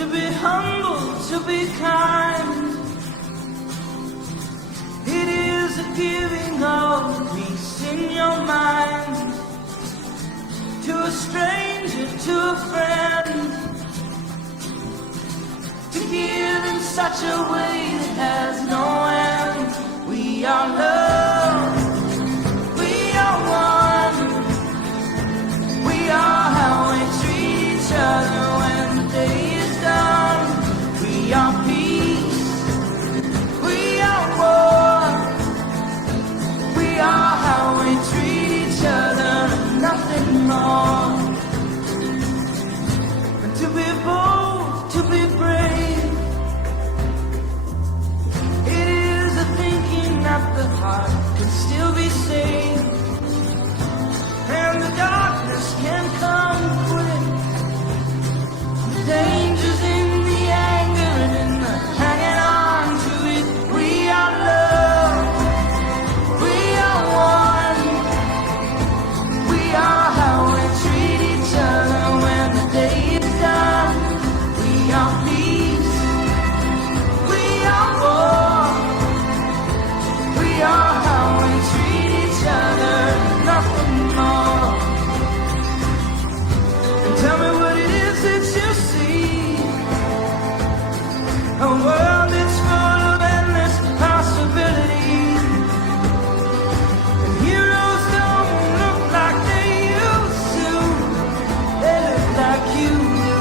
to be humble, to be kind. It is a giving of peace in your mind. To a stranger, to a friend. To give in such a way that has no end. We are love. We are one. We are how we treat each other when the day is done. We are peace. We are war. We are how we treat each other and nothing more. And to be bold, to be brave. It is a thinking that the heart can still be saved. And the darkness can come quick. The dangers in the anger and in the hanging on to it. We are love. We are one. We are how we treat each other when the day is done. We are peace. We are war. We are how we treat each other. Nothing more. And tell me what it is that you see. A world that's full of endless possibilities. And heroes don't look like they used to. They look like you do.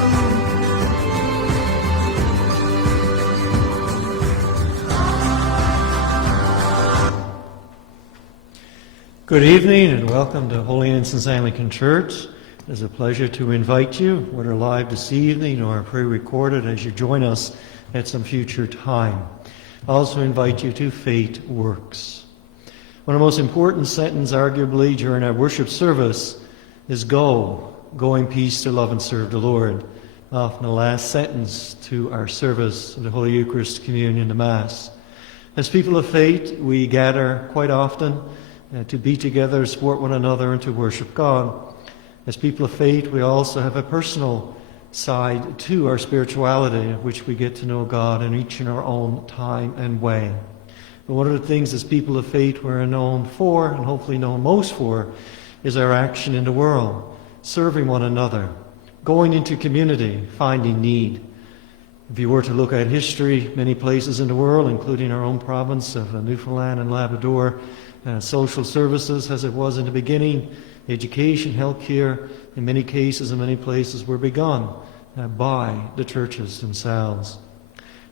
Good evening and welcome to Holy Innocents Anglican Church. It's a pleasure to invite you, whether live this evening or pre-recorded, as you join us at some future time. I also invite you to Faith Works. One of the most important sentences, arguably, during our worship service is go in peace to love and serve the Lord. Often the last sentence to our service of the Holy Eucharist, Communion, the Mass. As people of faith, we gather quite often to be together, support one another, and to worship God. As people of faith, we also have a personal side to our spirituality, of which we get to know God in each in our own time and way. But one of the things as people of faith we're known for, and hopefully known most for, is our action in the world, serving one another, going into community, finding need. If you were to look at history, many places in the world, including our own province of Newfoundland and Labrador, social services, as it was in the beginning, education, healthcare, in many cases, in many places, were begun by the churches themselves.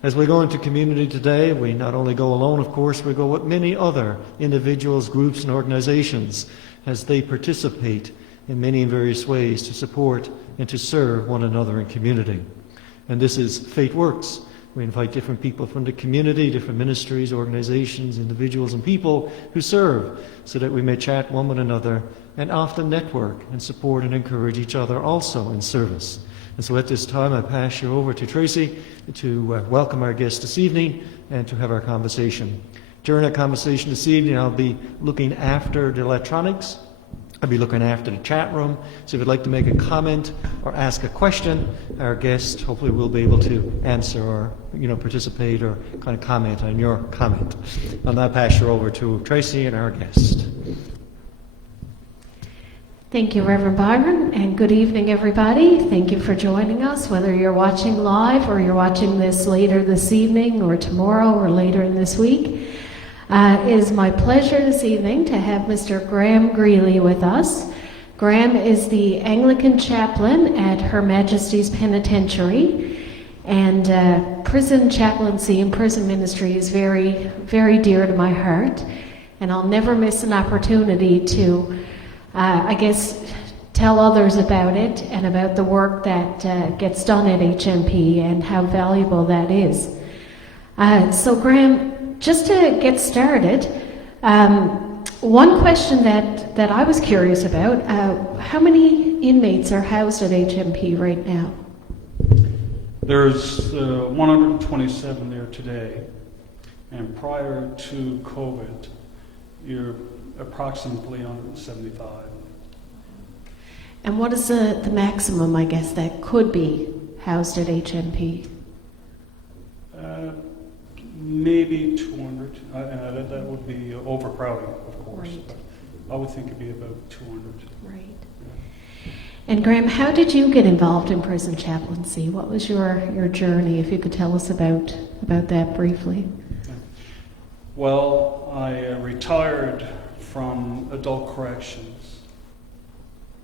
As we go into community today, we not only go alone, of course, we go with many other individuals, groups, and organizations as they participate in many and various ways to support and to serve one another in community. And this is Faith Works. We invite different people from the community, different ministries, organizations, individuals, and people who serve so that we may chat one with another and often network and support and encourage each other also in service. And so at this time, I pass you over to Tracy to welcome our guest this evening and to have our conversation. During our conversation this evening, I'll be looking after the electronics. I'll be looking after the chat room. So if you'd like to make a comment or ask a question, our guest hopefully will be able to answer or participate or kind of comment on your comment. I'll now pass you over to Tracy and our guest. Thank you, Reverend Byron, and good evening, everybody. Thank you for joining us, whether you're watching live or you're watching this later this evening or tomorrow or later in this week. It is my pleasure this evening to have Mr. Graham Greeley with us. Graham is the Anglican chaplain at Her Majesty's Penitentiary, and prison chaplaincy and prison ministry is very, very dear to my heart, and I'll never miss an opportunity to tell others about it and about the work that gets done at HMP and how valuable that is. So Graham, just to get started, one question that I was curious about, how many inmates are housed at HMP right now? There's 127 there today, and prior to COVID, you're approximately 175. And what is the maximum, I guess, that could be housed at HMP? Maybe 200. That would be overcrowding, of course. Right. But I would think it'd be about 200. Right. Yeah. And Graham, how did you get involved in prison chaplaincy? What was your journey, if you could tell us about that briefly? Well, I retired from adult corrections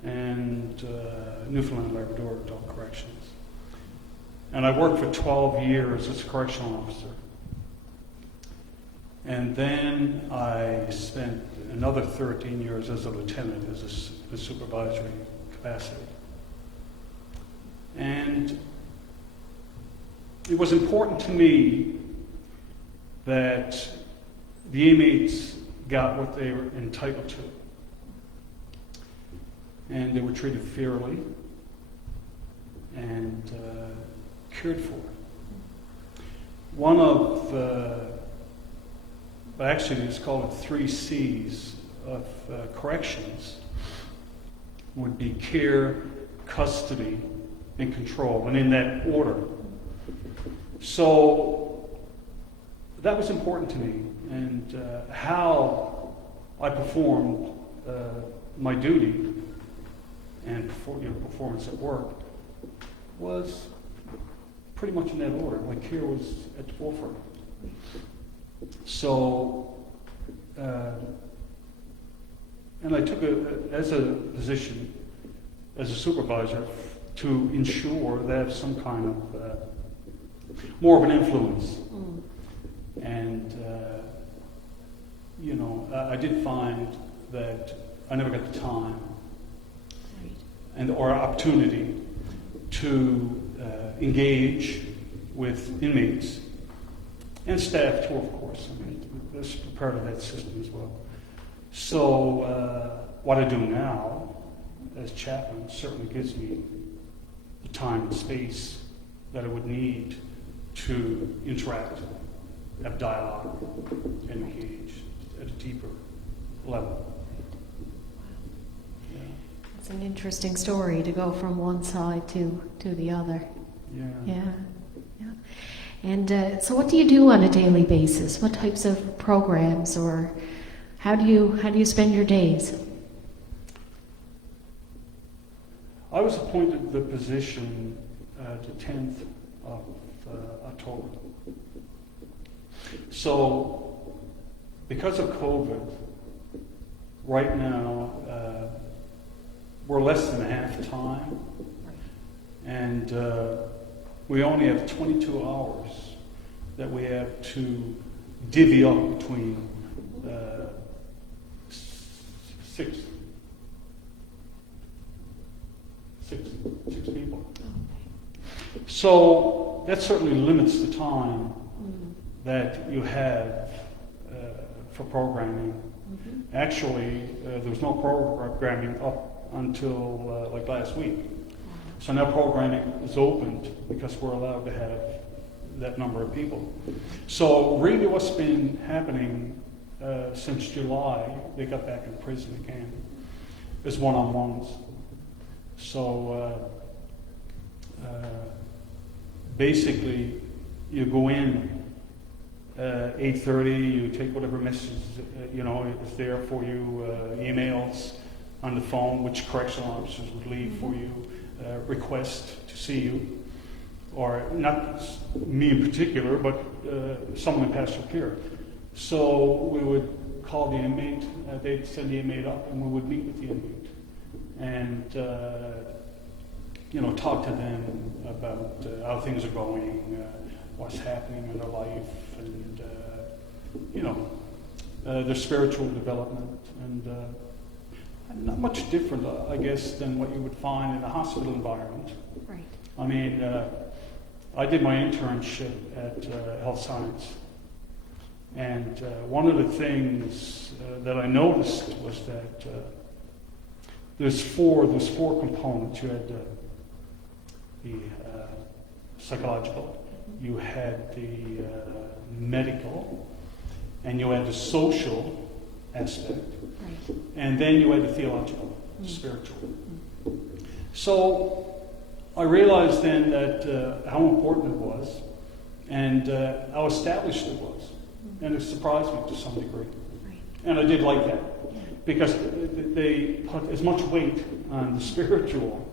and Newfoundland and Labrador adult corrections. And I worked for 12 years as a correctional officer. And then I spent another 13 years as a lieutenant, as a supervisory capacity. And it was important to me that the inmates got what they were entitled to. And they were treated fairly and cared for. One of actually it's called the 3 C's of corrections would be care, custody, and control, and in that order. So that was important to me, and how I performed my duty and performance at work was pretty much in that order. My care was at the forefront. So, and I took as a position as a supervisor to ensure that some kind of more of an influence. And I did find that I never got the time or opportunity to engage with inmates and staff too, of course. I mean, that's part of that system as well. So what I do now as chaplain certainly gives me the time and space that I would need to interact, have dialogue, and engage at a deeper level. Yeah. It's an interesting story to go from one side to the other. Yeah. Yeah. And so what do you do on a daily basis? What types of programs, or how do you spend your days? I was appointed the position the 10th of October. So because of COVID, right now we're less than half time, and we only have 22 hours that we have to divvy up between six people. So that certainly limits the time that you have for programming. Actually, there was no programming up until like last week. So now programming is opened because we're allowed to have that number of people. So really what's been happening since July, they got back in prison again, is one-on-ones. So basically you go in 8:30, you take whatever messages is there for you, emails on the phone, which correctional officers would leave for you, request to see you, or not me in particular, but someone in pastoral care. So we would call the inmate, they'd send the inmate up, and we would meet with the inmate and talk to them about how things are going, what's happening in their life, and their spiritual development, and not much different, I guess, than what you would find in a hospital environment. Right. I mean, I did my internship at Health Science, and one of the things that I noticed was that there's four components. You had the psychological, you had the medical, and you had the social aspect, and then you had the theological, spiritual. So I realized then that how important it was, and how established it was, and it surprised me to some degree. Right. And I did like that, because they put as much weight on the spiritual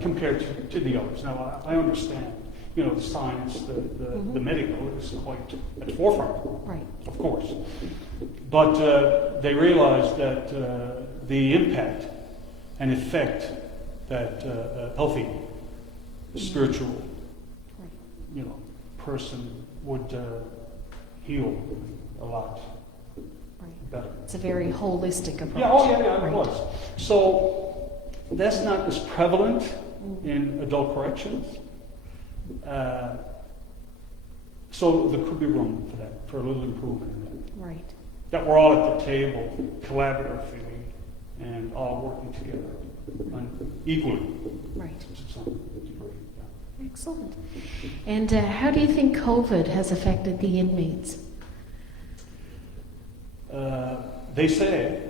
compared to the others. Now, I understand, the science, the medical is quite at the forefront, Right. of course. But they realized that the impact and effect that a healthy spiritual, Right. person would heal a lot Right. better. It's a very holistic approach. Yeah, it Right. was. So that's not as prevalent in adult corrections. So there could be room for that, for a little improvement in that. Right. That we're all at the table collaboratively and all working together equally Right. to some degree. Yeah. Excellent. And how do you think COVID has affected the inmates? They say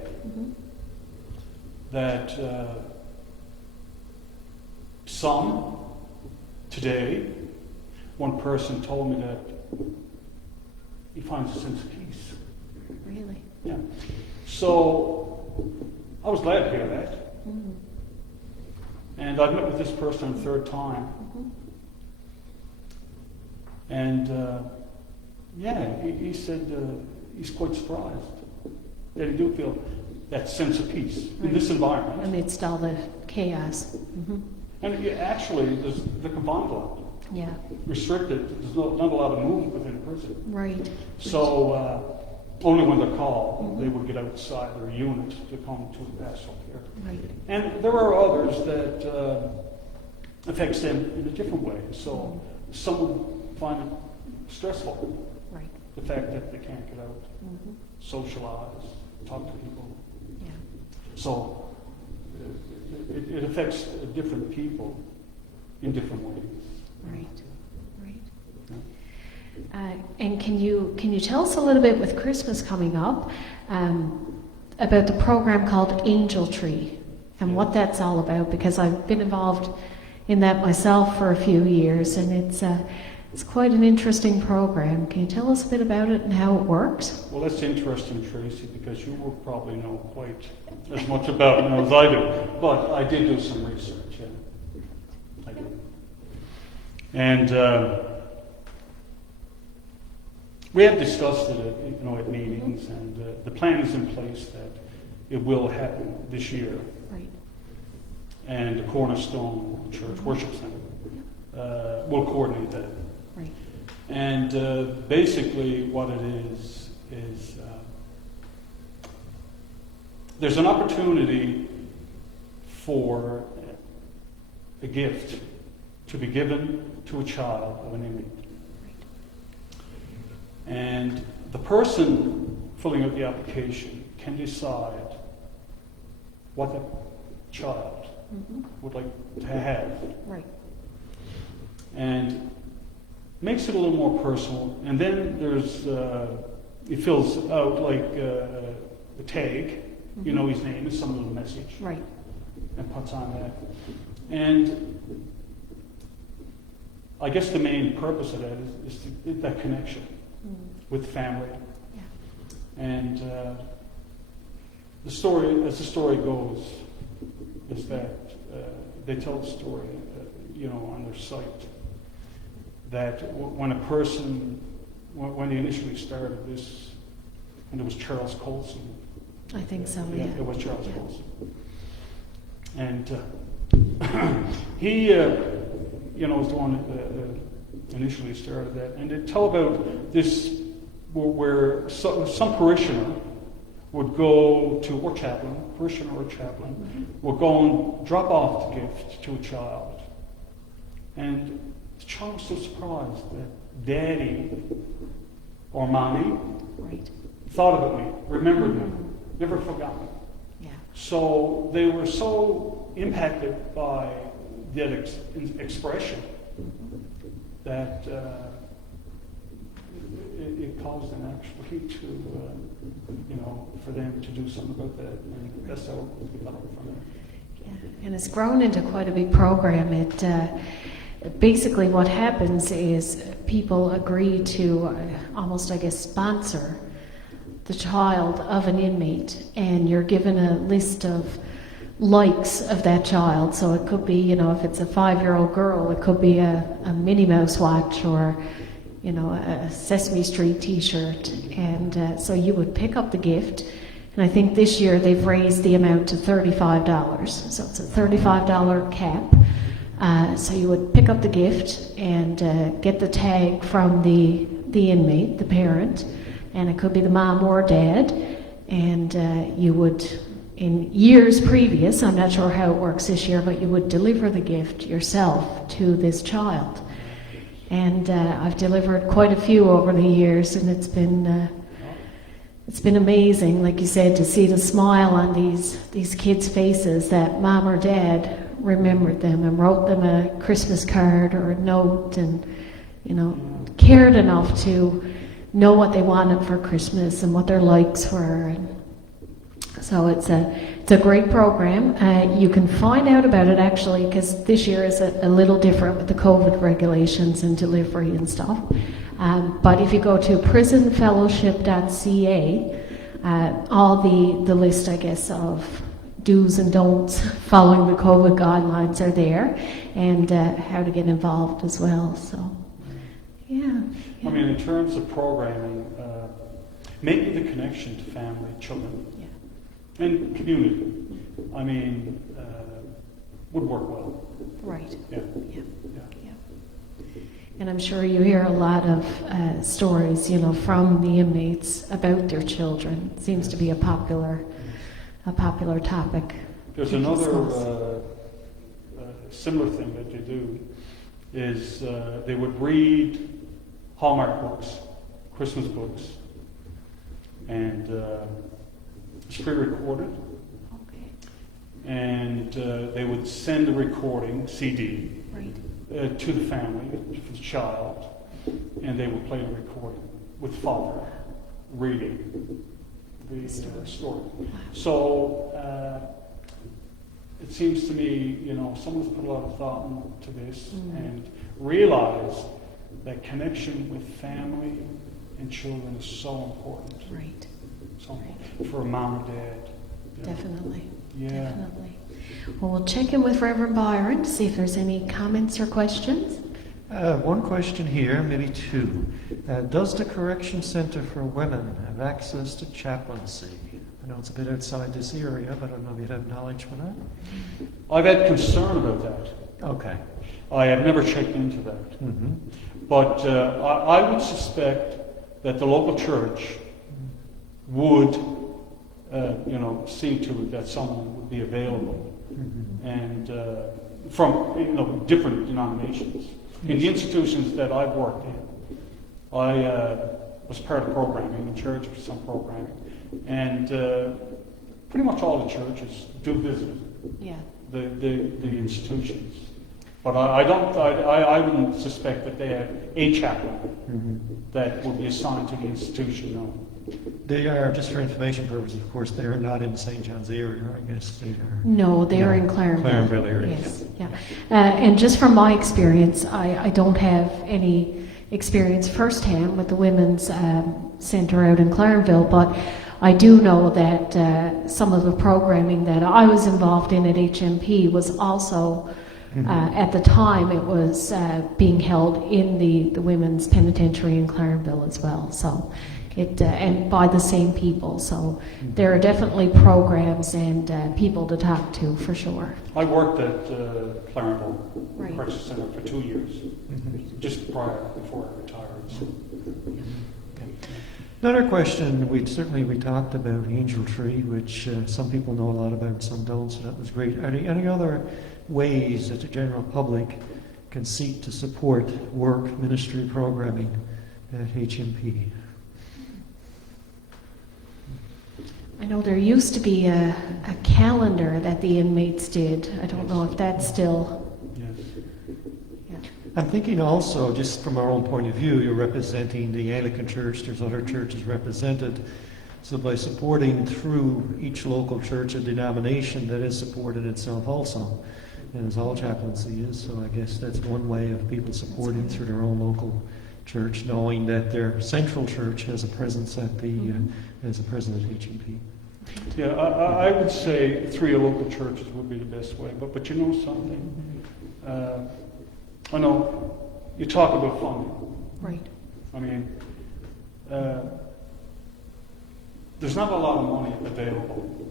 that some today, one person told me that he finds a sense of peace. Really? Yeah. So I was glad to hear that. And I've met with this person a third time. And he said he's quite surprised that he do feel that sense of peace in this environment. Amidst all the chaos. And actually, they're confined a lot, Yeah. restricted. There's not a lot of movement within prison. Right. So only when they're called, they would get outside their unit to come to pastoral care. Right. And there are others that affects them in a different way. So some would find it stressful, Right. the fact that they can't get out, socialize, talk to people. Yeah. So it affects different people in different ways. Right. Right. And can you tell us a little bit, with Christmas coming up, about the program called Angel Tree and what that's all about? Because I've been involved in that myself for a few years, and it's quite an interesting program. Can you tell us a bit about it and how it works? Well, that's interesting, Tracy, because you will probably know quite as much about it as I do. But I did do some research, yeah. I did. And we have discussed it at meetings, and the plan is in place that it will happen this year. Right. And the Cornerstone Church Worship Center will coordinate that. Right. And basically what it is there's an opportunity for a gift to be given to a child of an inmate. And the person filling out the application can decide what the child would like to have. Right. And makes it a little more personal. And then there's, it fills out like a tag, his name is some little message, Right. and puts on that. And I guess the main purpose of that is to get that connection with family. Yeah. And the story, as the story goes, is that they tell the story, on their site, that when a person, when they initially started this, and it was Charles Colson. I think so, yeah. It was Charles Colson. And he, was the one that initially started that. And they tell about this, where some parishioner would go to, or chaplain, parishioner or chaplain, would go and drop off the gift to a child. And the child was so surprised that Daddy or Mommy Right. thought about me, remembered me, never forgot me. Yeah. So they were so impacted by that expression that it caused them actually to, for them to do something about that. And that's how we got it from there. And it's grown into quite a big program. It basically what happens is people agree to almost, I guess, sponsor the child of an inmate, and you're given a list of likes of that child. So it could be, you know, if it's a 5-year-old girl, it could be a Minnie Mouse watch or, you know, a Sesame Street T-shirt. And so you would pick up the gift. And I think this year they've raised the amount to $35. So it's a $35 cap. So you would pick up the gift and get the tag from the inmate, the parent, and it could be the mom or dad. And you would, in years previous, I'm not sure how it works this year, but you would deliver the gift yourself to this child. And I've delivered quite a few over the years, and it's been amazing, like you said, to see the smile on these kids' faces that mom or dad remembered them and wrote them a Christmas card or a note, and, you know, cared enough to know what they wanted for Christmas and what their likes were. And so it's a great program. You can find out about it, actually, because this year is a little different with the COVID regulations and delivery and stuff. But if you go to prisonfellowship.ca, all the list, I guess, of do's and don'ts following the COVID guidelines are there, and how to get involved as well. So, yeah. I mean, in terms of programming, making the connection to family, children, and community, I mean, would work well. Right. Yeah. Yeah. And I'm sure you hear a lot of stories, you know, from the inmates about their children. It seems to be a popular topic. There's another similar thing that they do is they would read Hallmark books, Christmas books, and it's pre-recorded. Okay. And they would send the recording, CD, Right. To the family, to the child, and they would play the recording with father reading the story. So it seems to me, you know, someone's put a lot of thought into this and realized that connection with family and children is so important. Right. So important for a mom or dad. You know. Definitely. Yeah. Definitely. Well, we'll check in with Reverend Byron to see if there's any comments or questions. One question here, maybe two. Does the Correction Center for Women have access to chaplaincy? I know it's a bit outside this area, but I don't know if you have knowledge for that. I've had concern about that. Okay. I have never checked into that. Mm-hmm. But I would suspect that the local church would, see to it that someone would be available, and from different denominations. In the institutions that I've worked in, I was part of programming in church for some programming, and pretty much all the churches do visit the institutions. But I wouldn't suspect that they have a chaplain that would be assigned to the institution. No. They are, just for information purposes, of course, they are not in St. John's area, I guess they are. No, they are in Clarenville. Clarenville area. Yes, yeah. And just from my experience, I don't have any experience firsthand with the Women's Centre out in Clarenville, but I do know that some of the programming that I was involved in at HMP was also, at the time, it was being held in the Women's Penitentiary in Clarenville as well. So. And by the same people, so there are definitely programs and people to talk to for sure. I worked at Clarenville Right. Correctional Center for 2 years, just before I retired. So. Another question, we talked about Angel Tree, which some people know a lot about, some don't, so that was great. Are there any other ways that the general public can seek to support work, ministry, programming at HMP? I know there used to be a calendar that the inmates did. I don't know if that's still. Yes. Yeah. I'm thinking also, just from our own point of view, you're representing the Anglican Church, there's other churches represented. So by supporting through each local church a denomination that has supported itself also, and as all chaplaincy is, so I guess that's one way of people supporting through their own local church, knowing that their central church has a presence at the as a presence at HEP. Yeah, I would say through your local churches would be the best way. But you know something? I know you talk about funding. Right. I mean, there's not a lot of money available.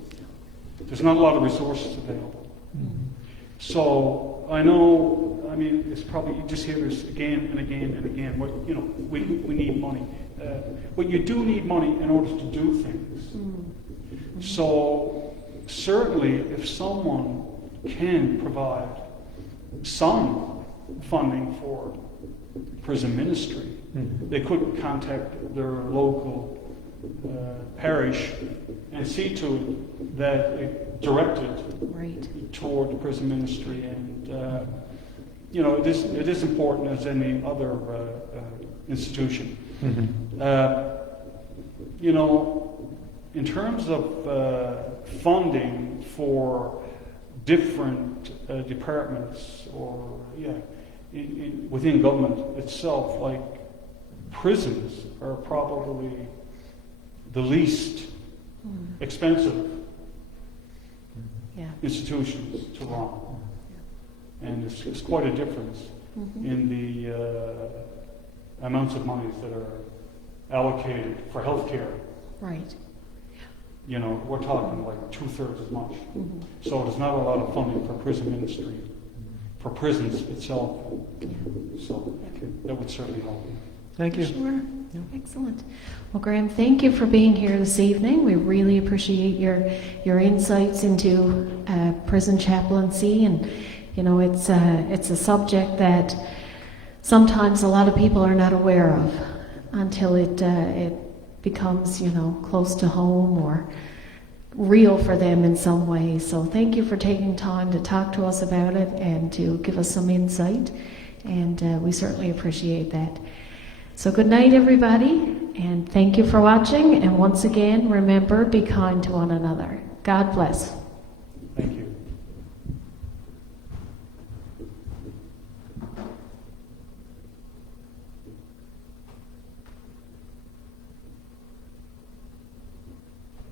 There's not a lot of resources available. So I know, I mean, it's probably, you just hear this again and again and again. What, you know, we need money. But you do need money in order to do things. So certainly if someone can provide some funding for prison ministry, they could contact their local parish and see to it that it directed Right. toward prison ministry. And you know, it is important as any other institution. You know, in terms of funding for different departments or within government itself, like prisons are probably the least expensive Yeah. institutions to run. And it's quite a difference in the amounts of monies that are allocated for healthcare. Right. You know, we're talking like 2/3 as much. So there's not a lot of funding for prison ministry, for prisons itself. So that would certainly help. Thank you. Sure. Excellent. Well, Graham, thank you for being here this evening. We really appreciate your insights into prison chaplaincy, and you know, it's a subject that sometimes a lot of people are not aware of until it becomes, you know, close to home or real for them in some way. So thank you for taking time to talk to us about it and to give us some insight, and we certainly appreciate that. So good night, everybody, and thank you for watching. And once again, remember, be kind to one another. God bless.